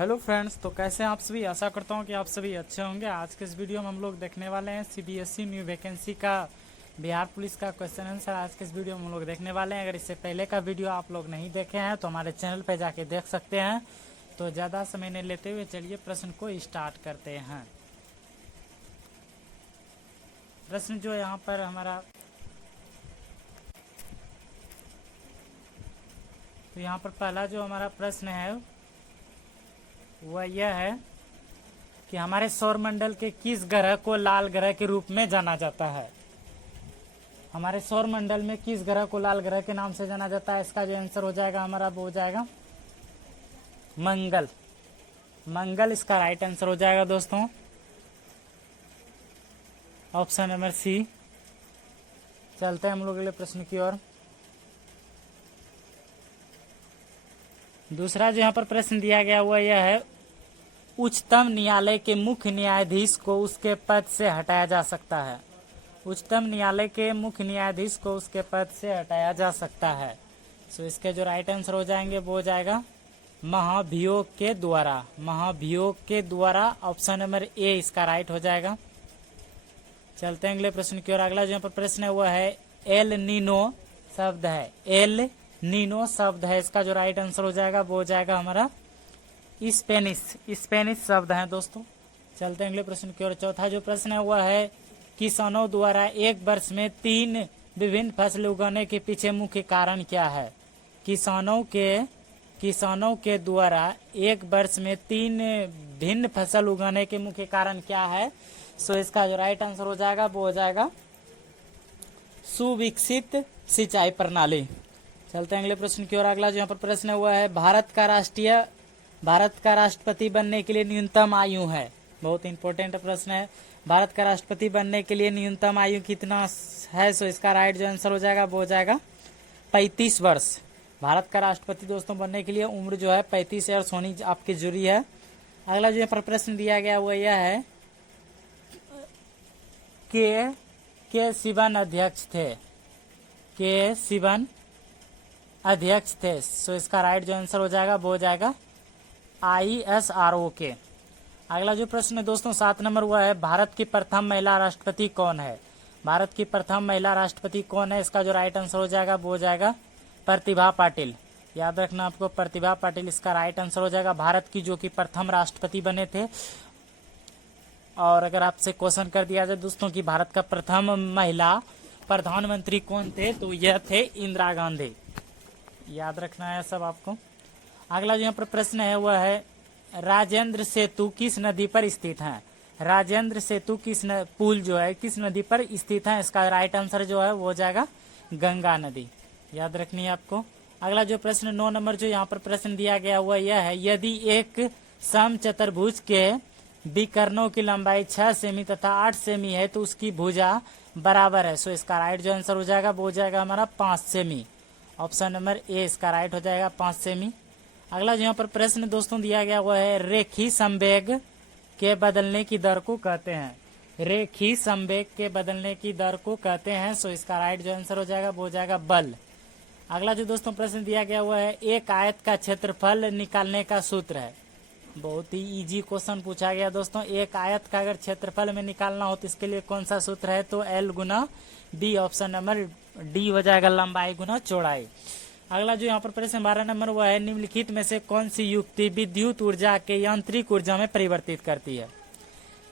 Hello friends, तो कैसे हैं आप सभी। आशा करता हूं कि आप सभी अच्छे होंगे। आज के इस वीडियो में हम लोग देखने वाले हैं सीबीएसई न्यू वैकेंसी का बिहार पुलिस का क्वेश्चन आंसर। आज के इस वीडियो में हम लोग देखने वाले हैं। अगर इससे पहले का वीडियो आप लोग नहीं देखे हैं तो हमारे चैनल पर जाके देख सकते हैं। तो ज़्यादा समय नहीं लेते हुए चलिए प्रश्न को स्टार्ट करते हैं। प्रश्न जो यहाँ पर हमारा तो यहाँ पर पहला जो हमारा प्रश्न है वह यह है कि हमारे सौरमंडल के किस ग्रह को लाल ग्रह के रूप में जाना जाता है। हमारे सौरमंडल में किस ग्रह को लाल ग्रह के नाम से जाना जाता है। इसका जो आंसर हो जाएगा हमारा वो हो जाएगा मंगल। मंगल इसका राइट आंसर हो जाएगा दोस्तों, ऑप्शन नंबर सी। चलते हैं हम लोग अगले प्रश्न की ओर। दूसरा जो यहाँ पर प्रश्न दिया गया हुआ यह है, उच्चतम न्यायालय के मुख्य न्यायाधीश को उसके पद से हटाया जा सकता है। उच्चतम न्यायालय के मुख्य न्यायाधीश को उसके पद से हटाया जा सकता है। सो इसके जो राइट आंसर हो जाएंगे वो हो जाएगा महाभियोग के द्वारा। महाभियोग के द्वारा, ऑप्शन नंबर ए इसका राइट हो जाएगा। चलते हैं अगले प्रश्न की ओर। अगला जो यहाँ पर प्रश्न है वह है एल नीनो शब्द है। एल नीनो शब्द है, इसका जो राइट आंसर हो जाएगा वो हो जाएगा हमारा स्पेनिश शब्द है दोस्तों। चलते हैं अगले प्रश्न की ओर। चौथा जो प्रश्न है वह है किसानों द्वारा एक वर्ष में 3 विभिन्न फसल उगाने के पीछे मुख्य कारण क्या है। किसानों के द्वारा एक वर्ष में 3 भिन्न फसल उगाने के मुख्य कारण क्या है। सो इसका जो राइट आंसर हो जाएगा वो हो जाएगा सुविकसित सिंचाई प्रणाली। चलते हैं अगले प्रश्न की ओर। अगला जो यहाँ पर प्रश्न हुआ है भारत का राष्ट्रपति बनने के लिए न्यूनतम आयु है। बहुत इंपॉर्टेंट प्रश्न है। भारत का राष्ट्रपति बनने के लिए न्यूनतम आयु कितना है। सो इसका राइट जो आंसर हो जाएगा वो हो जाएगा 35 वर्ष। भारत का राष्ट्रपति दोस्तों बनने के लिए उम्र जो है 35 वर्ष होनी आपकी जरूरी है। अगला जो यहाँ पर प्रश्न दिया गया वो यह है के शिवन अध्यक्ष थे। सो इसका राइट जो आंसर हो जाएगा वो हो जाएगा ISRO के। अगला जो प्रश्न है दोस्तों 7 नंबर हुआ है, भारत की प्रथम महिला राष्ट्रपति कौन है। भारत की प्रथम महिला राष्ट्रपति कौन है। इसका जो राइट आंसर हो जाएगा वो हो जाएगा प्रतिभा पाटिल। याद रखना आपको, प्रतिभा पाटिल इसका राइट आंसर हो जाएगा। भारत की जो कि प्रथम राष्ट्रपति बने थे। और अगर आपसे क्वेश्चन कर दिया जाए दोस्तों कि भारत का प्रथम महिला प्रधानमंत्री कौन थे, तो यह थे इंदिरा गांधी। याद रखना है सब आपको। अगला जो यहाँ पर प्रश्न है वह है राजेंद्र सेतु किस नदी पर स्थित है। राजेंद्र सेतु पुल जो है किस नदी पर स्थित है। इसका राइट आंसर जो है वो हो जाएगा गंगा नदी। याद रखनी है आपको। अगला जो प्रश्न 9 नंबर जो यहाँ पर प्रश्न दिया गया हुआ यह है, यदि एक समचतुर्भुज के विकर्णों की लंबाई 6 सेमी तथा 8 सेमी है तो उसकी भुजा बराबर है। सो इसका राइट जो आंसर हो जाएगा वो हो जाएगा हमारा 5 सेमी। ऑप्शन नंबर ए इसका राइट हो जाएगा 5 सेमी। अगला जो यहाँ पर प्रश्न दोस्तों दिया गया वो है रेखी संवेग के बदलने की दर को कहते हैं। रेखी संवेग के बदलने की दर को कहते हैं। सो इसका राइट जो आंसर हो जाएगा वो हो जाएगा बल। अगला जो दोस्तों प्रश्न दिया गया हुआ है एक आयत का क्षेत्रफल निकालने का सूत्र है। बहुत ही इजी क्वेश्चन पूछा गया दोस्तों। एक आयत का अगर क्षेत्रफल में निकालना हो तो इसके लिए कौन सा सूत्र है, तो L गुना D। ऑप्शन नंबर डी हो जाएगा लंबाई गुना चौड़ाई। अगला जो यहाँ पर प्रश्न 12 नंबर हुआ है, निम्नलिखित में से कौन सी युक्ति विद्युत ऊर्जा के यांत्रिक ऊर्जा में परिवर्तित करती है।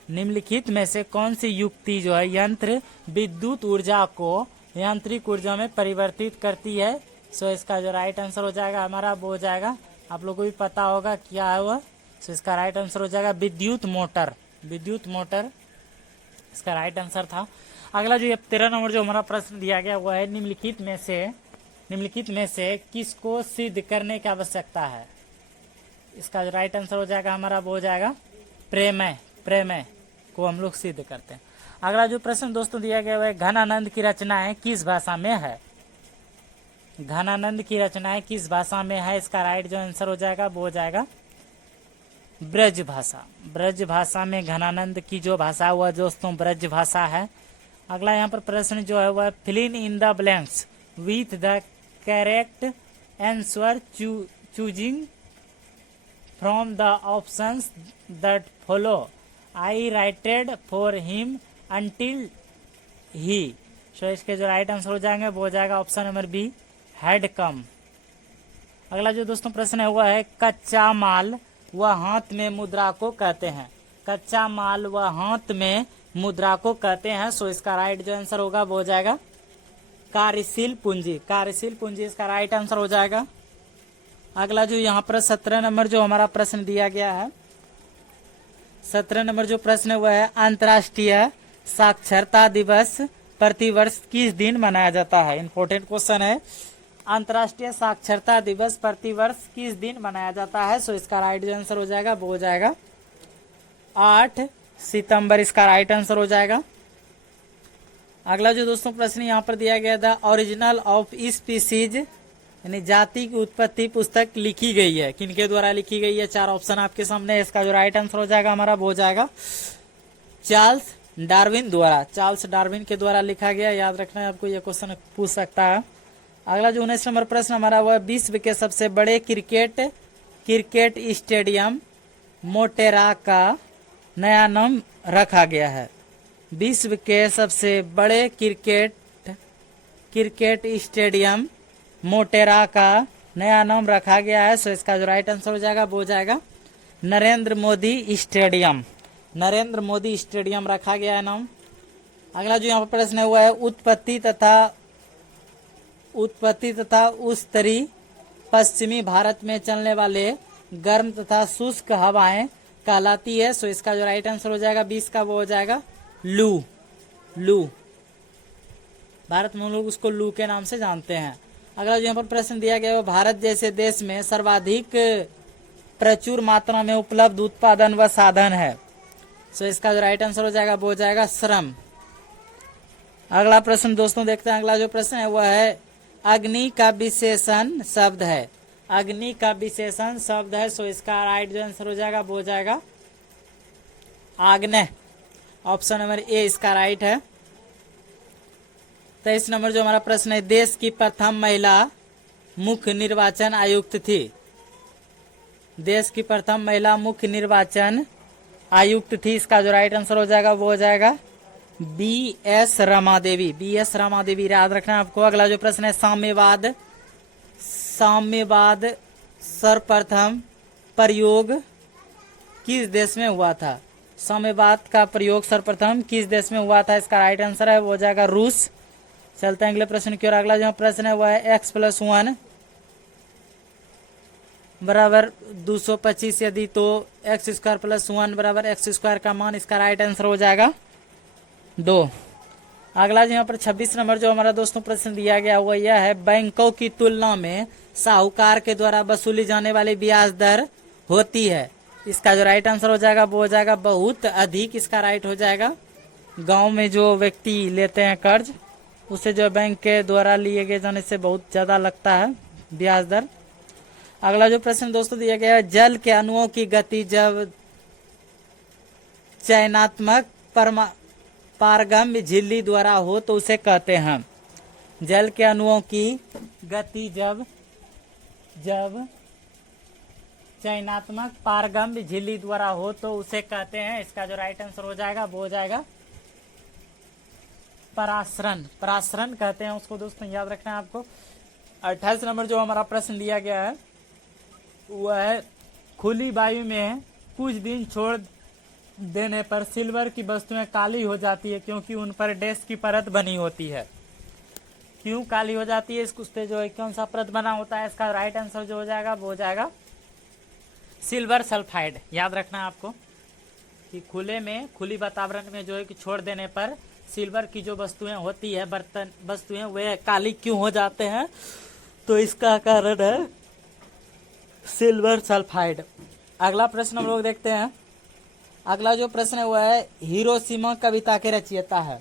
निम्नलिखित में से कौन सी युक्ति जो है यंत्र विद्युत ऊर्जा को यांत्रिक ऊर्जा में परिवर्तित करती है। सो इसका जो राइट आंसर हो जाएगा हमारा वो हो जाएगा, आप लोगों को भी पता होगा क्या है वह। सो इसका राइट आंसर हो जाएगा विद्युत मोटर। विद्युत मोटर इसका राइट आंसर था। अगला जो 13 नंबर जो हमारा प्रश्न दिया गया वो है निम्नलिखित में से किसको सिद्ध करने की आवश्यकता है। इसका जो राइट आंसर हो जाएगा हमारा वो हो जाएगा प्रेमय को हम लोग सिद्ध करते हैं। अगला जो प्रश्न दोस्तों दिया गया है घनानंद की रचनाएं किस भाषा में है। घनानंद की रचनाएं किस भाषा में है। इसका राइट जो आंसर हो जाएगा वो हो जाएगा ब्रज भाषा। ब्रज भाषा में घनानंद की जो भाषा वह दोस्तों ब्रज भाषा है। अगला यहाँ पर प्रश्न जो है वह fill in the blanks with the correct answer choosing from the options that follow. I writed for him until he. So इसके जो राइट आंसर हो जाएंगे वो हो जाएगा option number B, had come. अगला जो दोस्तों प्रश्न है वह है कच्चा माल व हाथ में मुद्रा को कहते हैं। कच्चा माल व हाथ में मुद्रा को कहते हैं। सो इसका राइट जो आंसर होगा वो हो जाएगा कार्यशील पूंजी। कार्यशील पूंजी इसका राइट आंसर हो जाएगा। अगला जो यहाँ पर 17 नंबर जो हमारा प्रश्न दिया गया है, 17 नंबर जो प्रश्न है वह है अंतर्राष्ट्रीय साक्षरता दिवस प्रतिवर्ष किस दिन मनाया जाता है। इंपॉर्टेंट क्वेश्चन है, अंतर्राष्ट्रीय साक्षरता दिवस प्रतिवर्ष किस दिन मनाया जाता है। सो इसका राइट जो आंसर हो जाएगा वो हो जाएगा 8 सितंबर इसका राइट आंसर हो जाएगा। अगला जो दोस्तों प्रश्न यहाँ पर दिया गया द ओरिजिनल ऑफ स्पीसीज यानी जाति की उत्पत्ति पुस्तक लिखी गई है, किनके द्वारा लिखी गई है। 4 ऑप्शन आपके सामने है। इसका जो राइट आंसर हो जाएगा हमारा वो हो जाएगा चार्ल्स डार्विन द्वारा। चार्ल्स डार्विन के द्वारा लिखा गया, याद रखना है आपको, यह क्वेश्चन पूछ सकता है। अगला जो 19 नंबर प्रश्न हमारा वह विश्व के सबसे बड़े क्रिकेट स्टेडियम मोटेरा का नया नाम रखा गया है। विश्व के सबसे बड़े क्रिकेट स्टेडियम मोटेरा का नया नाम रखा गया है। सो इसका जो राइट आंसर हो जाएगा वो हो जाएगा नरेंद्र मोदी स्टेडियम। नरेंद्र मोदी स्टेडियम रखा गया है नाम। अगला जो यहाँ पर प्रश्न हुआ है उत्पत्ति तथा उत्तरी पश्चिमी भारत में चलने वाले गर्म तथा शुष्क हवाएं कहलाती है। सो इसका जो राइट आंसर हो जाएगा 20 का वो हो जाएगा लू। भारत में हम लोग उसको लू के नाम से जानते हैं। अगला जो यहाँ पर प्रश्न दिया गया है भारत जैसे देश में सर्वाधिक प्रचुर मात्रा में उपलब्ध उत्पादन व साधन है। सो इसका जो राइट आंसर हो जाएगा वो हो जाएगा श्रम। अगला प्रश्न दोस्तों देखते हैं। अगला जो प्रश्न है वह है अग्नि का विशेषण शब्द है। अग्नि का विशेषण शब्द है। सो इसका राइट जो आंसर हो जाएगा वो हो जाएगा आग्नेय। ऑप्शन नंबर ए इसका राइट है। 23 नंबर जो हमारा प्रश्न है देश की प्रथम महिला मुख्य निर्वाचन आयुक्त थी। देश की प्रथम महिला मुख्य निर्वाचन आयुक्त थी। इसका जो राइट आंसर हो जाएगा वो हो जाएगा बी.एस. रमादेवी। बी.एस. रमादेवी याद रखना है आपको। अगला जो प्रश्न है साम्यवाद सर्वप्रथम प्रयोग किस देश में हुआ था। साम्यवाद का प्रयोग सर्वप्रथम किस देश में हुआ था। इसका राइट आंसर है वो हो जाएगा रूस। चलते हैं अगले प्रश्न की ओर। अगला जो प्रश्न है वह है x+1 बराबर 225 यदि तो x² + 1 बराबर x² का मान। इसका राइट आंसर हो जाएगा 2। अगला जो यहाँ पर 26 नंबर जो हमारा दोस्तों प्रश्न दिया गया हुआ यह है बैंकों की तुलना में साहूकार के द्वारा वसूली जाने वाली ब्याज दर होती है। इसका जो राइट आंसर हो जाएगा वो हो जाएगा बहुत अधिक। इसका राइट हो जाएगा गांव में जो व्यक्ति लेते हैं कर्ज उससे जो बैंक के द्वारा लिए गए जाने से बहुत ज्यादा लगता है ब्याज दर। अगला जो प्रश्न दोस्तों दिया गया है जल के अणुओं की गति जब चयनात्मक पारगम्य झिल्ली द्वारा हो तो उसे कहते हैं। जल के अणुओं की गति जब चयनात्मक पारगम्य झिल्ली द्वारा हो तो उसे कहते हैं। इसका जो राइट आंसर हो जाएगा वो हो जाएगा परासरण। परासरण कहते हैं उसको दोस्तों, याद रखना है आपको। 28 नंबर जो हमारा प्रश्न दिया गया है वह है खुली वायु में कुछ दिन छोड़ देने पर सिल्वर की वस्तुएं काली हो जाती है क्योंकि उन पर डैश की परत बनी होती है। क्यों काली हो जाती है, इस पे जो है कौन सा परत बना होता है। इसका राइट आंसर जो हो जाएगा वो हो जाएगा सिल्वर सल्फाइड। याद रखना है आपको कि खुली वातावरण में जो है कि छोड़ देने पर सिल्वर की जो वस्तुएं होती है, बर्तन वस्तुएं, वे काली क्यों हो जाते हैं, तो इसका कारण है सिल्वर सल्फाइड। अगला प्रश्न हम लोग देखते हैं। अगला जो प्रश्न है वह है हिरोशिमा कविता के रचयिता है।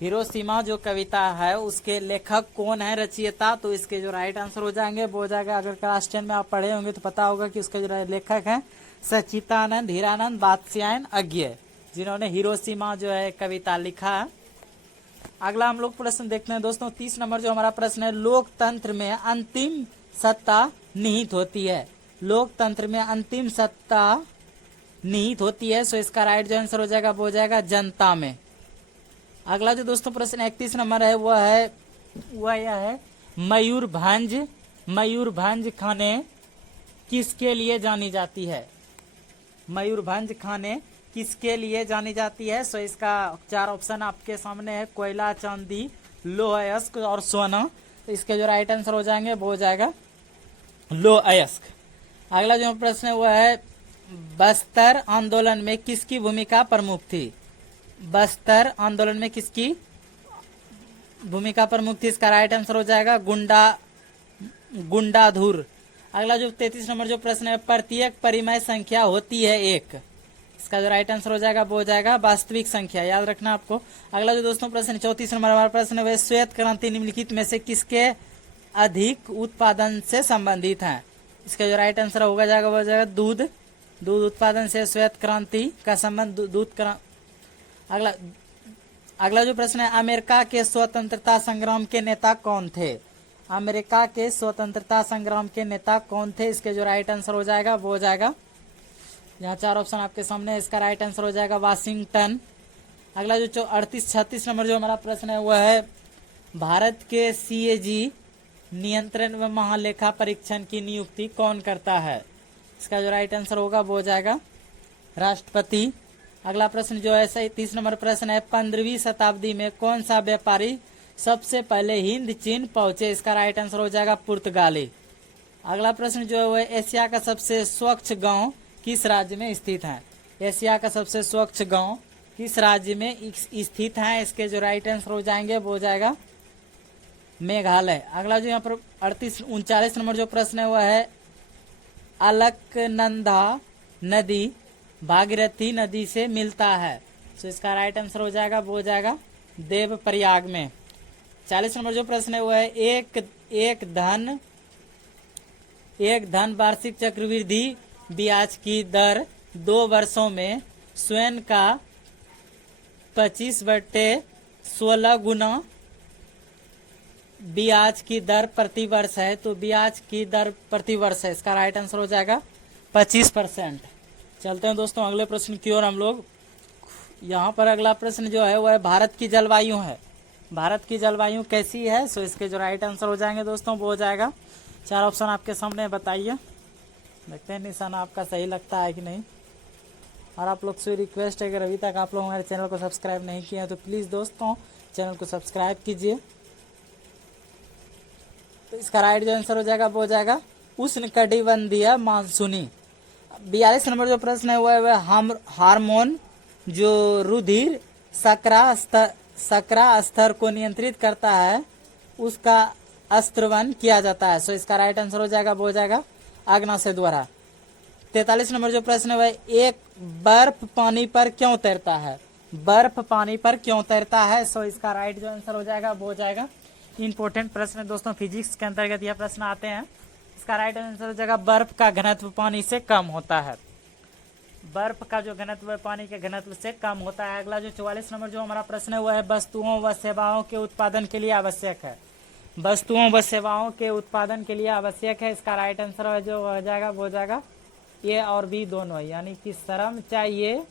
हिरोशिमा जो कविता है उसके लेखक कौन है, रचयिता, तो इसके जो राइट आंसर हो जाएंगे वो हो जाएगा, अगर क्लास 10 में आप पढ़े होंगे तो पता होगा कि उसके जो लेखक हैं सच्चिदानंद हीरानंद वात्स्यायन अज्ञ, जिन्होंने हिरोशिमा जो है कविता लिखा है। अगला हम लोग प्रश्न देखते हैं दोस्तों 30 नंबर जो हमारा प्रश्न है लोकतंत्र में अंतिम सत्ता निहित होती है। लोकतंत्र में अंतिम सत्ता निहित होती है। सो इसका राइट जो आंसर हो जाएगा वो हो जाएगा जनता में। अगला जो दोस्तों प्रश्न 31 नंबर है वह यह है मयूरभंज खाने किसके लिए जानी जाती है? मयूरभंज खाने किसके लिए जानी जाती है? सो इसका 4 ऑप्शन आपके सामने है, कोयला, चांदी, लौह अयस्क और सोना। तो इसके जो राइट आंसर हो जाएंगे वो हो जाएगा लौह अयस्क। अगला जो प्रश्न है वह है बस्तर आंदोलन में किसकी भूमिका प्रमुख थी? बस्तर आंदोलन में किसकी भूमिका प्रमुख थी? इसका राइट आंसर हो जाएगा गुंडाधुर। अगला जो 33 नंबर जो प्रश्न है प्रत्येक परिमेय संख्या होती है एक। इसका जो राइट आंसर हो जाएगा वो हो जाएगा वास्तविक संख्या, याद रखना आपको। अगला जो दोस्तों प्रश्न 34 नंबर हमारा प्रश्न है श्वेत क्रांति निम्नलिखित में से किसके अधिक उत्पादन से संबंधित है? इसका जो राइट आंसर होगा जाएगा वो हो जाएगा दूध उत्पादन से श्वेत क्रांति का संबंध अगला जो प्रश्न है अमेरिका के स्वतंत्रता संग्राम के नेता कौन थे? अमेरिका के स्वतंत्रता संग्राम के नेता कौन थे? इसके जो राइट आंसर हो जाएगा वो हो जाएगा, यहाँ 4 ऑप्शन आपके सामने है, इसका राइट आंसर हो जाएगा वाशिंगटन। अगला जो 36 नंबर जो हमारा प्रश्न है वह है भारत के CAG नियंत्रण व महालेखा परीक्षण की नियुक्ति कौन करता है? इसका जो राइट आंसर होगा वो हो जाएगा राष्ट्रपति। अगला प्रश्न जो है 37 नंबर प्रश्न है 15वीं शताब्दी में कौन सा व्यापारी सबसे पहले हिंद चीन पहुंचे? इसका राइट आंसर हो जाएगा पुर्तगाली। अगला प्रश्न जो है वह एशिया का सबसे स्वच्छ गांव किस राज्य में स्थित है? एशिया का सबसे स्वच्छ गांव किस राज्य में स्थित है? इसके जो राइट आंसर हो जाएंगे वो हो जाएगा मेघालय। अगला जो यहाँ पर 39 नंबर जो प्रश्न है वह है अलकनंदा नदी भागीरथी नदी से मिलता है। तो इसका राइट आंसर हो जाएगा वो हो जाएगा देवप्रयाग में। 40 नंबर जो प्रश्न है वो है एक धन वार्षिक चक्रवृद्धि ब्याज की दर 2 वर्षों में स्वयं का 25/16 गुना ब्याज की दर प्रति वर्ष है। तो ब्याज की दर प्रति वर्ष है, इसका राइट आंसर हो जाएगा 25%। चलते हैं दोस्तों अगले प्रश्न की ओर हम लोग। यहाँ पर अगला प्रश्न जो है वह भारत की जलवायु है। भारत की जलवायु कैसी है? सो इसके जो राइट आंसर हो जाएंगे दोस्तों वो हो जाएगा, 4 ऑप्शन आपके सामने, बताइए। देखते हैं निशाना आपका सही लगता है कि नहीं। और आप लोग से रिक्वेस्ट है कि अभी तक आप लोग हमारे चैनल को सब्सक्राइब नहीं किए हैं तो प्लीज़ दोस्तों चैनल को सब्सक्राइब कीजिए। तो इसका राइट जो आंसर हो जाएगा वो हो जाएगा उष्णकटिबंधीय मानसूनी। 42 नंबर जो प्रश्न है वह हार्मोन जो रुधिर शर्करा स्तर को नियंत्रित करता है उसका अस्त्रवन किया जाता है। सो इसका राइट आंसर हो जाएगा वो हो जाएगा अग्नाशय द्वारा। 43 नंबर जो प्रश्न है वह एक बर्फ पानी पर क्यों तैरता है? बर्फ पानी पर क्यों तैरता है? सो इसका राइट जो आंसर हो जाएगा वो हो जाएगा इंपॉर्टेंट प्रश्न है दोस्तों, फिजिक्स के अंतर्गत यह प्रश्न आते हैं। इसका राइट आंसर हो जाएगा बर्फ का घनत्व पानी से कम होता है। बर्फ का जो घनत्व है पानी के घनत्व से कम होता है। अगला जो 44 नंबर जो हमारा प्रश्न है वह है वस्तुओं व सेवाओं के उत्पादन के लिए आवश्यक है। वस्तुओं व सेवाओं के उत्पादन के लिए आवश्यक है। इसका राइट आंसर जो हो जाएगा वो हो जाएगा ए और बी दोनों, यानी कि श्रम चाहिए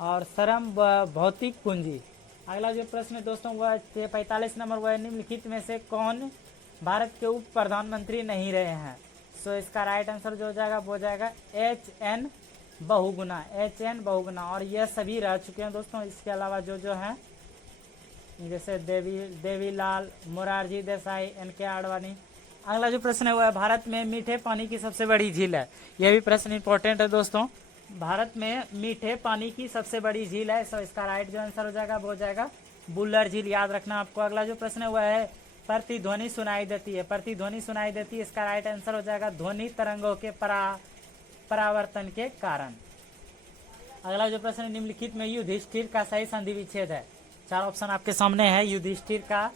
और श्रम व भौतिक पूंजी। अगला जो प्रश्न है दोस्तों वह 45 नंबर वह निम्नलिखित में से कौन भारत के उप प्रधानमंत्री नहीं रहे हैं? सो इसका राइट आंसर जो हो जाएगा वो हो जाएगा HN बहुगुणा, और यह सभी रह चुके हैं दोस्तों। इसके अलावा जो है जैसे देवीलाल, मोरारजी देसाई, NK आडवाणी। अगला जो प्रश्न है वह भारत में मीठे पानी की सबसे बड़ी झील है। यह भी प्रश्न इंपॉर्टेंट है दोस्तों। भारत में मीठे पानी की सबसे बड़ी झील है। सो इसका राइट जो आंसर हो जाएगा वो हो जाएगा बुल्लर झील, याद रखना आपको। अगला जो प्रश्न है वह है प्रतिध्वनि सुनाई देती है। प्रतिध्वनि सुनाई देती है, इसका राइट आंसर हो जाएगा ध्वनि तरंगों के परावर्तन के कारण। अगला जो प्रश्न है निम्नलिखित में युधिष्ठिर का सही संधि विच्छेद है। 4 ऑप्शन आपके सामने है युधिष्ठिर का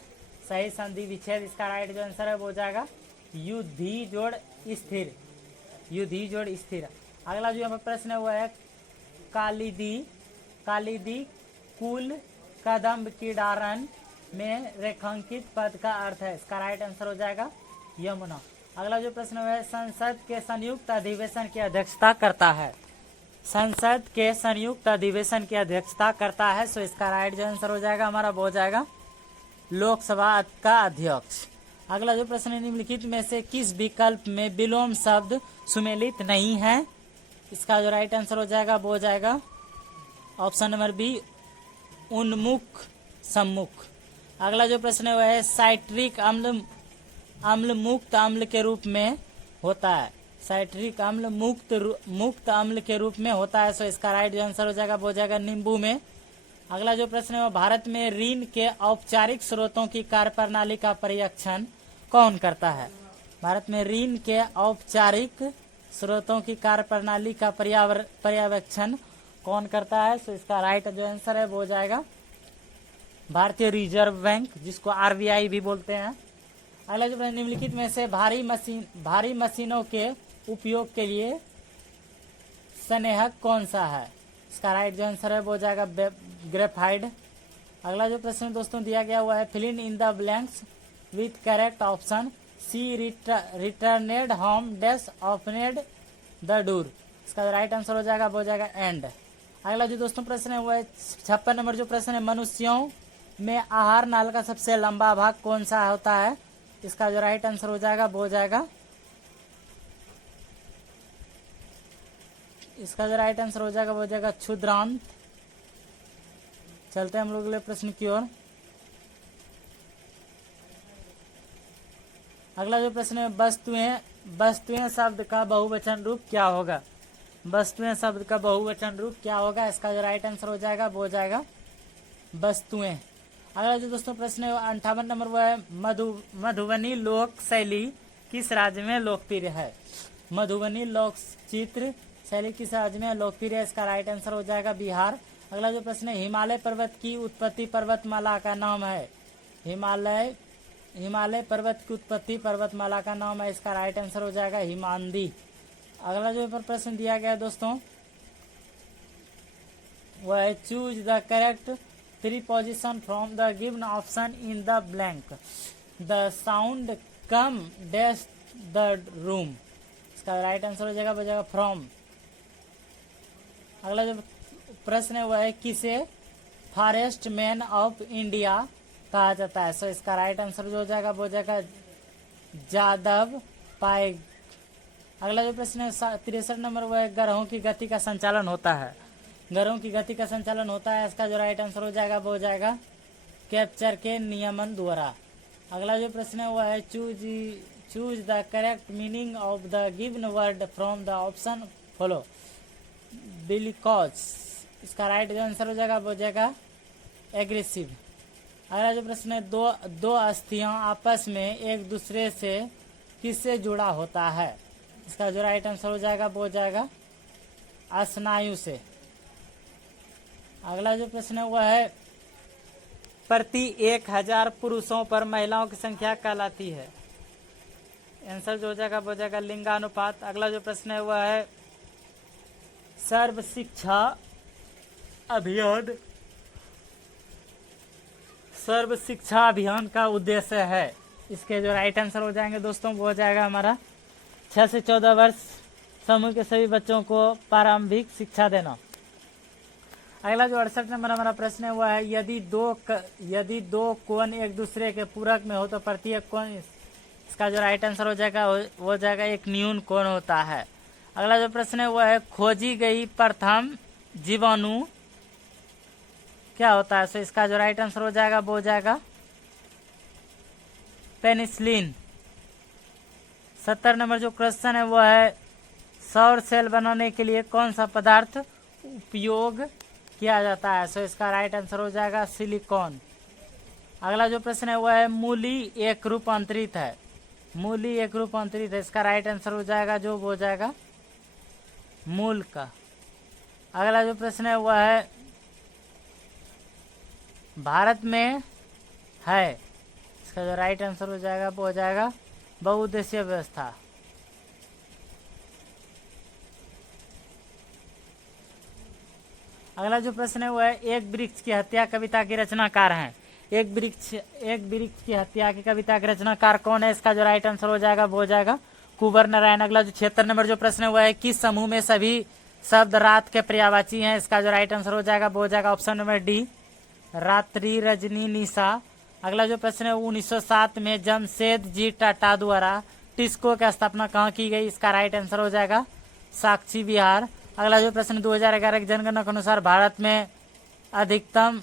सही संधि विच्छेद। इसका राइट जो आंसर है वो हो जाएगा युधि जोड़ स्थिर। अगला जो यहाँ पर प्रश्न है वो है कालिदी कुल कदम्ब कीडारन में रेखांकित पद का अर्थ है। इसका राइट आंसर हो जाएगा यमुना। अगला जो प्रश्न है संसद के संयुक्त अधिवेशन की अध्यक्षता करता है। संसद के संयुक्त अधिवेशन की अध्यक्षता करता है, सो इसका राइट जो आंसर हो जाएगा हमारा वो हो जाएगा लोकसभा का अध्यक्ष। अगला जो प्रश्न है निम्नलिखित में से किस विकल्प में विलोम शब्द सुमेलित नहीं है, इसका जो राइट आंसर हो जाएगा वो हो जाएगा ऑप्शन नंबर बी उन्मुख सम्मुख। अगला जो प्रश्न है वह है साइट्रिक अम्ल मुक्त अम्ल के रूप में होता है। साइट्रिक अम्ल मुक्त अम्ल के रूप में होता है, सो इसका राइट जो आंसर हो जाएगा वो हो जाएगा नींबू में। अगला जो प्रश्न है वो भारत में ऋण के औपचारिक स्रोतों की कार्यप्रणाली का पर्यवेक्षण कौन करता है। भारत में ऋण के औपचारिक स्रोतों की कार्यप्रणाली का पर्यवेक्षण कौन करता है, सो इसका राइट जो आंसर है वो हो जाएगा भारतीय रिजर्व बैंक, जिसको आरबीआई भी बोलते हैं। अगला जो निम्नलिखित में से भारी मशीनों के उपयोग के लिए स्नेहक कौन सा है, इसका राइट जो आंसर है वो हो जाएगा ग्रेफाइट। अगला जो प्रश्न दोस्तों दिया गया हुआ है fill in the blanks with correct option C returned home dash opened the door, इसका राइट आंसर हो जाएगा वो हो जाएगा एंड। अगला जो दोस्तों प्रश्न है वो है 56 नंबर जो प्रश्न है मनुष्यों में आहार नाल का सबसे लंबा भाग कौन सा होता है, इसका जो राइट आंसर हो जाएगा वो हो जाएगा इसका जो राइट आंसर हो जाएगा वो हो जाएगा क्षुद्रांत। चलते हैं हम लोग अगले प्रश्न की ओर। अगला जो प्रश्न है वस्तुएं शब्द का बहुवचन रूप क्या होगा, वस्तुएं शब्द का बहुवचन रूप क्या होगा, इसका जो राइट आंसर हो जाएगा वो हो जाएगा वस्तुएं। अगला जो दोस्तों प्रश्न है 58 नंबर वो है मधुबनी लोक शैली किस राज्य में लोकप्रिय है। मधुबनी लोक चित्र शैली किस राज्य में लोकप्रिय है, इसका राइट आंसर हो जाएगा बिहार। अगला जो प्रश्न है हिमालय पर्वत की उत्पत्ति पर्वतमाला का नाम है। हिमालय पर्वत की उत्पत्ति पर्वतमाला का नाम है, इसका राइट आंसर हो जाएगा हिमांदी। अगला जो प्रश्न दिया गया दोस्तों वह है choose the correct preposition from the given option in the blank the sound come dash the room, इसका राइट आंसर हो जाएगा फ्रॉम। अगला जो प्रश्न है वह है किसे फॉरेस्ट मैन ऑफ इंडिया कहा जाता है, सो इसका राइट आंसर जो हो जाएगा वो हो जाएगा जादव पाएग। अगला जो प्रश्न है 63 नंबर वह है ग्रहों की गति का संचालन होता है। ग्रहों की गति का संचालन होता है, इसका जो राइट आंसर हो जाएगा वो हो जाएगा कैप्चर के नियमन द्वारा। अगला जो प्रश्न है वह है choose the correct meaning of the given word from the option follow because, इसका राइट जो आंसर हो जाएगा वो हो जाएगा एग्रेसिव। अगला जो प्रश्न है दो अस्थियां आपस में एक दूसरे से किससे जुड़ा होता है, इसका जो राइट आंसर हो जाएगा वो हो जाएगा स्नायु से। अगला जो प्रश्न है वह है प्रति 1000 पुरुषों पर महिलाओं की संख्या कहलाती है, आंसर जो हो जाएगा वो हो जाएगा लिंगानुपात। अगला जो प्रश्न है वह है सर्व शिक्षा अभियान का उद्देश्य है, इसके जो राइट आंसर हो जाएंगे दोस्तों वो हो जाएगा हमारा 6 से 14 वर्ष समूह के सभी बच्चों को प्रारंभिक शिक्षा देना। अगला जो 68 नंबर हमारा प्रश्न है वह है यदि दो कोण एक दूसरे के पूरक में हो तो प्रत्येक कोण, इसका जो राइट आंसर हो जाएगा वो हो जाएगा एक न्यून कोण होता है। अगला जो प्रश्न है वह है खोजी गई प्रथम जीवाणु क्या होता है, सो इसका जो राइट आंसर हो जाएगा वो हो जाएगा पेनिसिलिन। 70 नंबर जो क्वेश्चन है वह है सौर सेल बनाने के लिए कौन सा पदार्थ उपयोग किया जाता है, सो इसका राइट आंसर हो जाएगा सिलिकॉन। अगला जो प्रश्न है वह है मूली एक रूपांतरित है। मूली एक रूपांतरित है, इसका राइट आंसर हो जाएगा जो वो हो जाएगा मूल का। अगला जो प्रश्न है वह है भारत में है, इसका जो राइट आंसर हो जाएगा वो हो जाएगा बहुउद्देशीय व्यवस्था। अगला जो प्रश्न है वह है एक वृक्ष की हत्या कविता के रचनाकार हैं। एक वृक्ष की हत्या की कविता के रचनाकार कौन है? इसका जो राइट आंसर हो जाएगा वो हो जाएगा कुंवर नारायण। अगला जो 76 नंबर जो प्रश्न है वो है किस समूह में सभी शब्द रात के पर्यायवाची हैं? इसका जो राइट आंसर हो जाएगा वो हो जाएगा ऑप्शन नंबर डी, रात्रि, रजनी, निशा। अगला जो प्रश्न है 1907 में जमशेदजी टाटा द्वारा टिस्को की स्थापना कहाँ की गई? इसका राइट आंसर हो जाएगा साक्षी विहार। अगला जो प्रश्न 2011 की जनगणना के अनुसार भारत में अधिकतम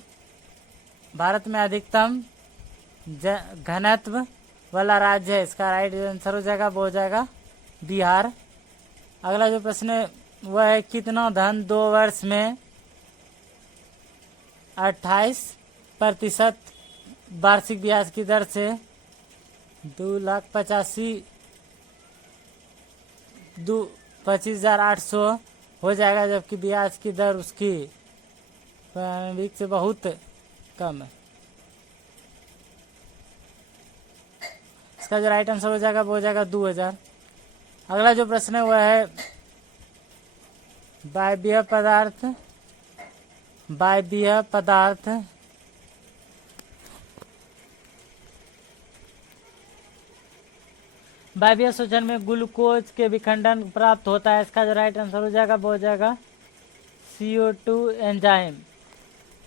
घनत्व वाला राज्य है? इसका राइट आंसर हो जाएगा वो हो जाएगा बिहार। अगला जो प्रश्न है वह है कितना धन 2 वर्ष में 28% वार्षिक ब्याज की दर से 2,25,800 हो जाएगा, जबकि ब्याज की दर उसकी प्रारंभिक से बहुत कम है। इसका जो राइट आंसर हो जाएगा वो हो जाएगा 2000। अगला जो प्रश्न है वह है वायवीय पदार्थ वायवीय शोषण में ग्लूकोज के विखंडन प्राप्त होता है। इसका जो राइट आंसर हो जाएगा वो हो जाएगा CO2 एंजाइम।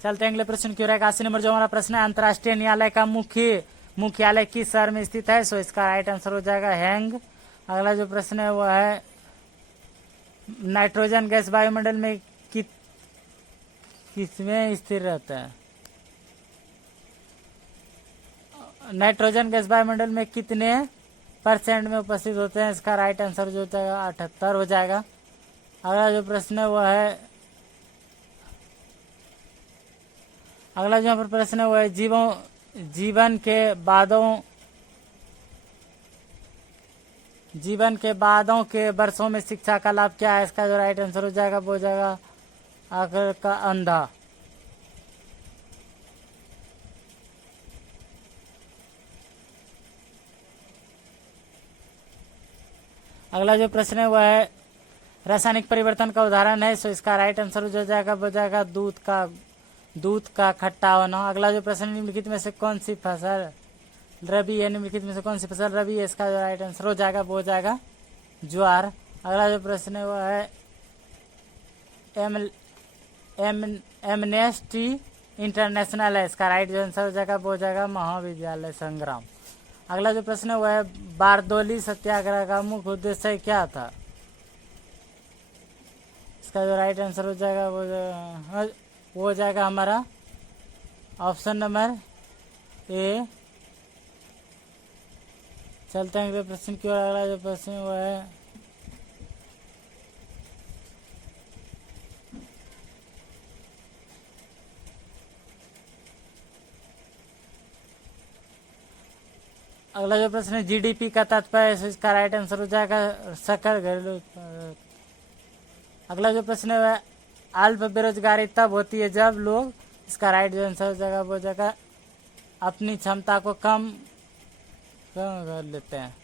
चलते हैं अगले प्रश्न की ओर। 81 नंबर जो हमारा प्रश्न है अंतर्राष्ट्रीय न्यायालय का मुख्यालय किस शहर में स्थित है? सो इसका राइट आंसर हो जाएगा हैंग। अगला जो प्रश्न है वह है नाइट्रोजन गैस वायुमंडल में किसमें स्थिर रहता है? नाइट्रोजन गैस वायुमंडल में कितने % में उपस्थित होते हैं? इसका राइट आंसर जो हो जाएगा 78 हो जाएगा। अगला जो प्रश्न है वह है जीवन के बादों के वर्षों में शिक्षा का लाभ क्या है? इसका जो राइट आंसर हो जाएगा वो हो जाएगा आखिर का अंधा। अगला जो प्रश्न है वह है रासायनिक परिवर्तन का उदाहरण है। सो इसका राइट आंसर जो हो जाएगा वो हो जाएगा दूध का खट्टा होना। अगला जो प्रश्न निम्नलिखित में से कौन सी फसल रबी है? निम्नलिखित में से कौन सी फसल रबी है? इसका जो राइट आंसर हो जाएगा वो हो जाएगा ज्वार। अगला जो प्रश्न है वह है एमनेस्टी इंटरनेशनल है। इसका राइट जो आंसर हो जाएगा वो हो जाएगा महाविद्यालय संग्राम। अगला जो प्रश्न है वह है बारदोली सत्याग्रह का मुख्य उद्देश्य क्या था? इसका जो राइट आंसर हो जाएगा वो हो जाएगा हमारा ऑप्शन नंबर ए। चलते हैं अगले प्रश्न की ओर। अगला जो प्रश्न है वह है अगला जो प्रश्न है GDP का तात्पर्य है। इसका राइट आंसर हो जाएगा सकल घरेलू उत्पाद। अगला जो प्रश्न है अल्प बेरोजगारी तब होती है जब लोग, इसका राइट जो आंसर हो जाएगा वो हो जाएगा अपनी क्षमता को कम कर लेते हैं।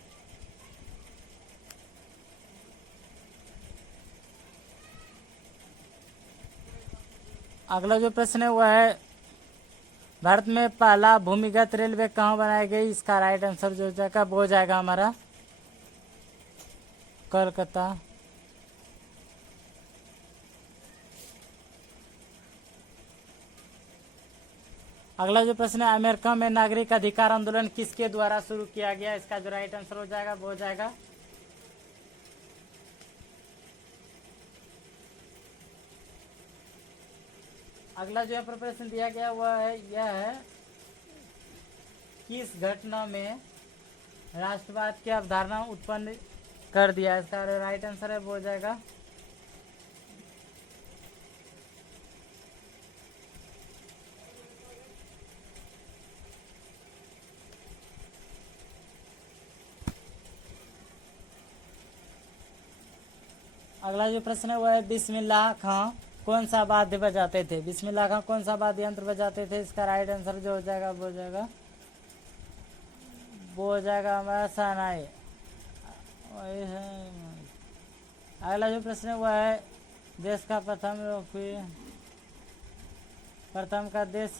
अगला जो प्रश्न है वह है भारत में पहला भूमिगत रेलवे कहाँ बनाई गई? इसका राइट आंसर जो हो जाएगा वो हो जाएगा हमारा कोलकाता। अगला जो प्रश्न है अमेरिका में नागरिक अधिकार आंदोलन किसके द्वारा शुरू किया गया? इसका जो राइट आंसर हो जाएगा वो हो जाएगा अगला जो यहाँ पर प्रश्न दिया गया वह है यह है किस घटना में राष्ट्रवाद की अवधारणा उत्पन्न कर दिया? इसका राइट आंसर है वो हो जाएगा अगला जो प्रश्न है वह है बिस्मिल्लाह खां कौन सा वाद्य बजाते थे? बिस्मिल्लाह खां कौन सा वाद्य यंत्र बजाते थे? इसका राइट आंसर जो हो जाएगा वो हो जाएगा हमारा शहनाई। अगला जो प्रश्न है वह है देश का प्रथम का देश